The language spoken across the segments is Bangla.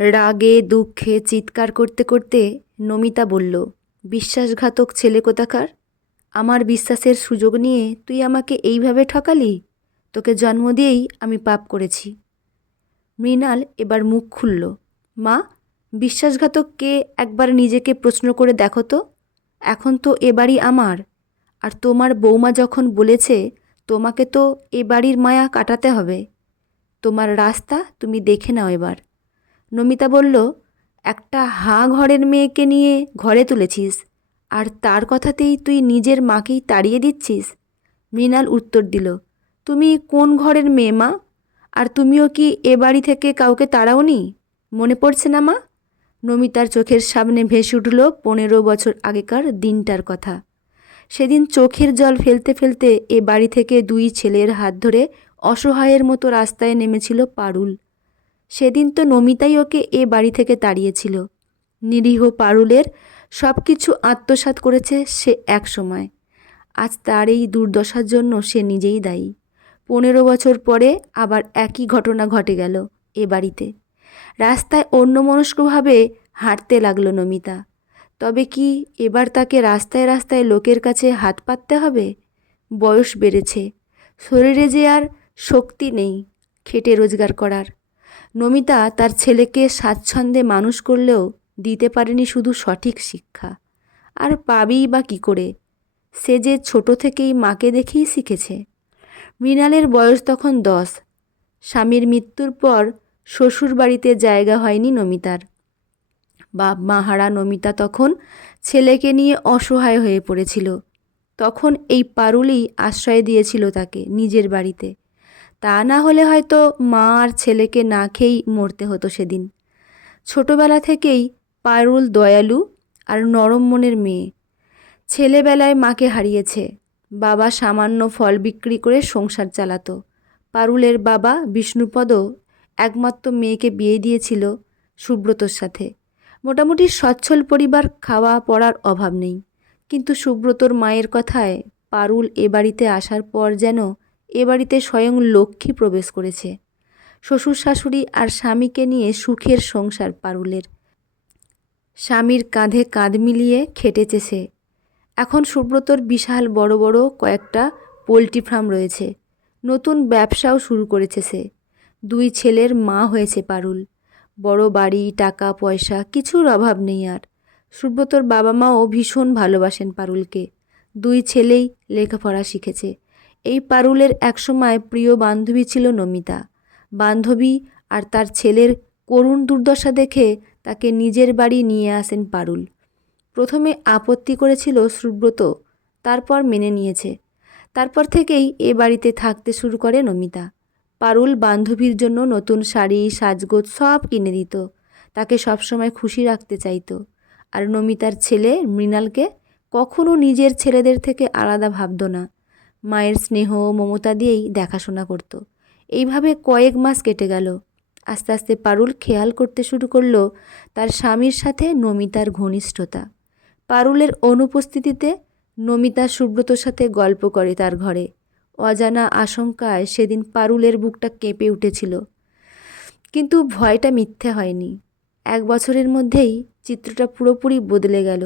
রাগে দুঃখে চিৎকার করতে করতে নমিতা বলল, বিশ্বাসঘাতক ছেলে কোথাকার! আমার বিশ্বাসের সুযোগ নিয়ে তুই আমাকে এইভাবে ঠকালি। তোকে জন্ম দিয়েই আমি পাপ করেছি। মৃণাল এবার মুখ খুলল। মা, বিশ্বাসঘাতক কে একবার নিজেকে প্রশ্ন করে দেখো তো। এখন তো এ বাড়ি আমার, আর তোমার বৌমা যখন বলেছে তোমাকে তো এ বাড়ির মায়া কাটাতে হবে, তোমার রাস্তা তুমি দেখে নাও এবার। নমিতা বলল, একটা হাঁ ঘরের মেয়েকে নিয়ে ঘরে তুলেছিস, আর তার কথাতেই তুই নিজের মাকেই তাড়িয়ে দিচ্ছিস। মৃণাল উত্তর দিল, তুমি কোন ঘরের মেয়ে মা? আর তুমিও কি এ বাড়ি থেকে কাউকে তাড়াওনি? মনে পড়ছে না মা? নমিতার চোখের সামনে ভেসে উঠল 15 বছর আগেকার দিনটার কথা। সেদিন চোখের জল ফেলতে ফেলতে এ বাড়ি থেকে দুই ছেলের হাত ধরে অসহায়ের মতো রাস্তায় নেমেছিল পারুল। সেদিন তো নমিতাই ওকে এ বাড়ি থেকে তাড়িয়েছিল। নিরীহ পারুলের সব কিছু আত্মসাৎ করেছে সে এক সময়। আজ তার এই দুর্দশার জন্য সে নিজেই দায়ী। 15 বছর পরে আবার একই ঘটনা ঘটে গেল এ বাড়িতে। রাস্তায় অন্যমনস্কভাবে হাঁটতে লাগলো নমিতা। তবে কি এবার তাকে রাস্তায় রাস্তায় লোকের কাছে হাত পাততে হবে? বয়স বেড়েছে, শরীরে যে আর শক্তি নেই খেটে রোজগার করার। নমিতা তার ছেলেকে স্বাচ্ছন্দ্যে মানুষ করলেও দিতে পারেনি শুধু সঠিক শিক্ষা। আর পাবেই বা কী করে? সে যে ছোট থেকেই মাকে দেখেই শিখেছে। মৃণালের বয়স তখন 10। স্বামীর মৃত্যুর পর শ্বশুর বাড়িতে জায়গা হয়নি নমিতার। বাপ মা হারা নমিতা তখন ছেলেকে নিয়ে অসহায় হয়ে পড়েছিল। তখন এই পারুলই আশ্রয় দিয়েছিল তাকে নিজের বাড়িতে। তা না হলে হয়তো মা আর ছেলেকে না খেয়েই মরতে হতো সেদিন। ছোটবেলা থেকেই পারুল দয়ালু আর নরম মনের মেয়ে। ছেলেবেলায় মাকে হারিয়েছে। বাবা সামান্য ফল বিক্রি করে সংসার চালাতো। পারুলের বাবা বিষ্ণুপদও একমাত্র মেয়েকে বিয়ে দিয়েছিল সুব্রতর সাথে। মোটামুটি সচ্ছল পরিবার, খাওয়া পড়ার অভাব নেই। কিন্তু সুব্রতর মায়ের কথায় পারুল এ বাড়িতে আসার পর যেন এ বাড়িতে স্বয়ং লক্ষ্মী প্রবেশ করেছে। শ্বশুর শাশুড়ি আর স্বামীকে নিয়ে সুখের সংসার পারুলের। স্বামীর কাঁধে কাঁধ মিলিয়ে খেটেছে সে। এখন সুব্রতর বিশাল বড় বড় কয়েকটা পোলট্রি ফার্ম রয়েছে। নতুন ব্যবসাও শুরু করেছে সে। দুই ছেলের মা হয়েছে পারুল। বড় বাড়ি, টাকা পয়সা কিছুর অভাব নেই আর। সুব্রতর বাবা মাও ভীষণ ভালোবাসেন পারুলকে। দুই ছেলেই লেখাপড়া শিখেছে। এই পারুলের একসময় প্রিয় বান্ধবী ছিল নমিতা। বান্ধবী আর তার ছেলের করুণ দুর্দশা দেখে তাকে নিজের বাড়ি নিয়ে আসেন পারুল। প্রথমে আপত্তি করেছিল সুব্রত, তারপর মেনে নিয়েছে। তারপর থেকেই এ বাড়িতে থাকতে শুরু করে নমিতা। পারুল বান্ধবীর জন্য নতুন শাড়ি, সাজগোজ সব কিনে দিত। তাকে সবসময় খুশি রাখতে চাইতো। আর নমিতার ছেলে মৃণালকে কখনো নিজের ছেলেদের থেকে আলাদা ভাবত না। মায়ের স্নেহ মমতা দিয়েই দেখাশোনা করত। এইভাবে কয়েক মাস কেটে গেল। আস্তে আস্তে পারুল খেয়াল করতে শুরু করলো তার স্বামীর সাথে নমিতার ঘনিষ্ঠতা। পারুলের অনুপস্থিতিতে নমিতা সুব্রতর সাথে গল্প করে তার ঘরে। অজানা আশঙ্কায় সেদিন পারুলের বুকটা কেঁপে উঠেছিল। কিন্তু ভয়টা মিথ্যে হয়নি। 1 বছরের মধ্যেই চিত্রটা পুরোপুরি বদলে গেল।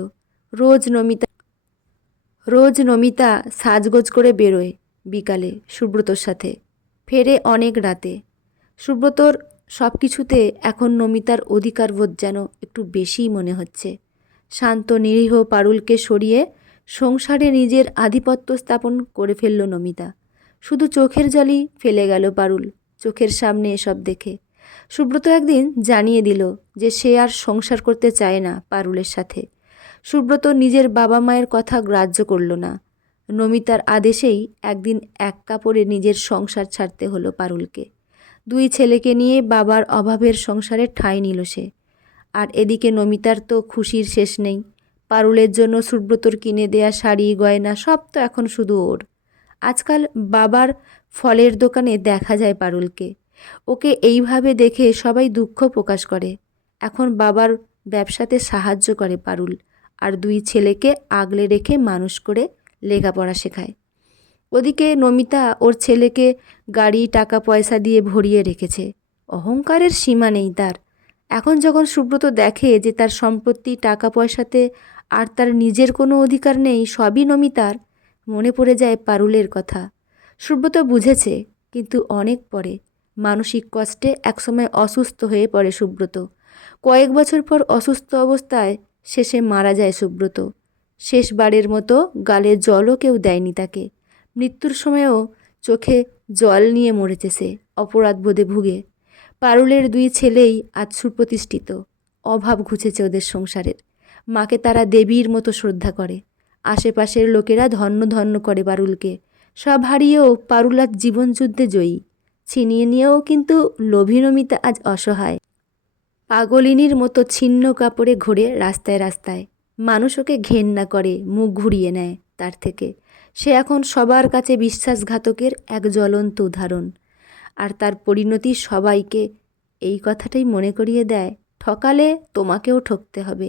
রোজ নমিতা সাজগোজ করে বেরোয় বিকালে সুব্রতর সাথে, ফেরে অনেক রাতে। সুব্রতর সব কিছুতে এখন নমিতার অধিকারবোধ যেন একটু বেশিই মনে হচ্ছে। শান্ত নিরীহ পারুলকে সরিয়ে সংসারে নিজের আধিপত্য স্থাপন করে ফেলল নমিতা। শুধু চোখের জলই ফেলে গেল পারুল চোখের সামনে এসব দেখে। সুব্রত একদিন জানিয়ে দিল যে সে আর সংসার করতে চায় না পারুলের সাথে। সুব্রত নিজের বাবা মায়ের কথা গ্রাহ্য করল না। নমিতার আদেশেই একদিন এক কাপড়ে নিজের সংসার ছাড়তে হলো পারুলকে। দুই ছেলেকে নিয়ে বাবার অভাবের সংসারে ঠাঁই নিল সে। আর এদিকে নমিতার তো খুশির শেষ নেই। পারুলের জন্য সুব্রতর কিনে দেয়া শাড়ি গয়না সব তো এখন শুধু ওর। আজকাল বাবার ফলের দোকানে দেখা যায় পারুলকে। ওকে এইভাবে দেখে সবাই দুঃখ প্রকাশ করে। এখন বাবার ব্যবসাতে সাহায্য করে পারুল, আর দুই ছেলেকে আগলে রেখে মানুষ করে লেখাপড়া শেখায়। ওদিকে নমিতা ওর ছেলেকে গাড়ি, টাকা পয়সা দিয়ে ভরিয়ে রেখেছে। অহংকারের সীমা নেই তার। এখন যখন সুব্রত দেখে যে তার সম্পত্তি, টাকা পয়সাতে আর তার নিজের কোনো অধিকার নেই, সবই নমিতার, মনে পড়ে যায় পারুলের কথা। সুব্রত বুঝেছে, কিন্তু অনেক পরে। মানসিক কষ্টে একসময় অসুস্থ হয়ে পড়ে সুব্রত। কয়েক বছর পর অসুস্থ অবস্থায় শেষে মারা যায় সুব্রত। শেষবারের মতো গালে জলও কেউ দেয়নি তাকে। মৃত্যুর সময়ও চোখে জল নিয়ে মরেছে সে, অপরাধবোধে ভুগে। পারুলের দুই ছেলেই আজ সুপ্রতিষ্ঠিত। অভাব ঘুচেছে ওদের সংসারের। মাকে তারা দেবীর মতো শ্রদ্ধা করে। আশেপাশের লোকেরা ধন্য ধন্য করে পারুলকে। সব হারিয়েও পারুল আজ জীবনযুদ্ধে জয়ী। ছিনিয়ে নিয়েও কিন্তু লোভী নমিতা আজ অসহায়। পাগলিনীর মতো ছিন্ন কাপড়ে ঘোরে রাস্তায় রাস্তায়। মানুষ ওকে ঘেন্না করে, মুখ ঘুরিয়ে নেয় তার থেকে। সে এখন সবার কাছে বিশ্বাসঘাতকের এক জ্বলন্ত উদাহরণ। আর তার পরিণতি সবাইকে এই কথাটাই মনে করিয়ে দেয়, ঠকালে তোমাকেও ঠকতে হবে।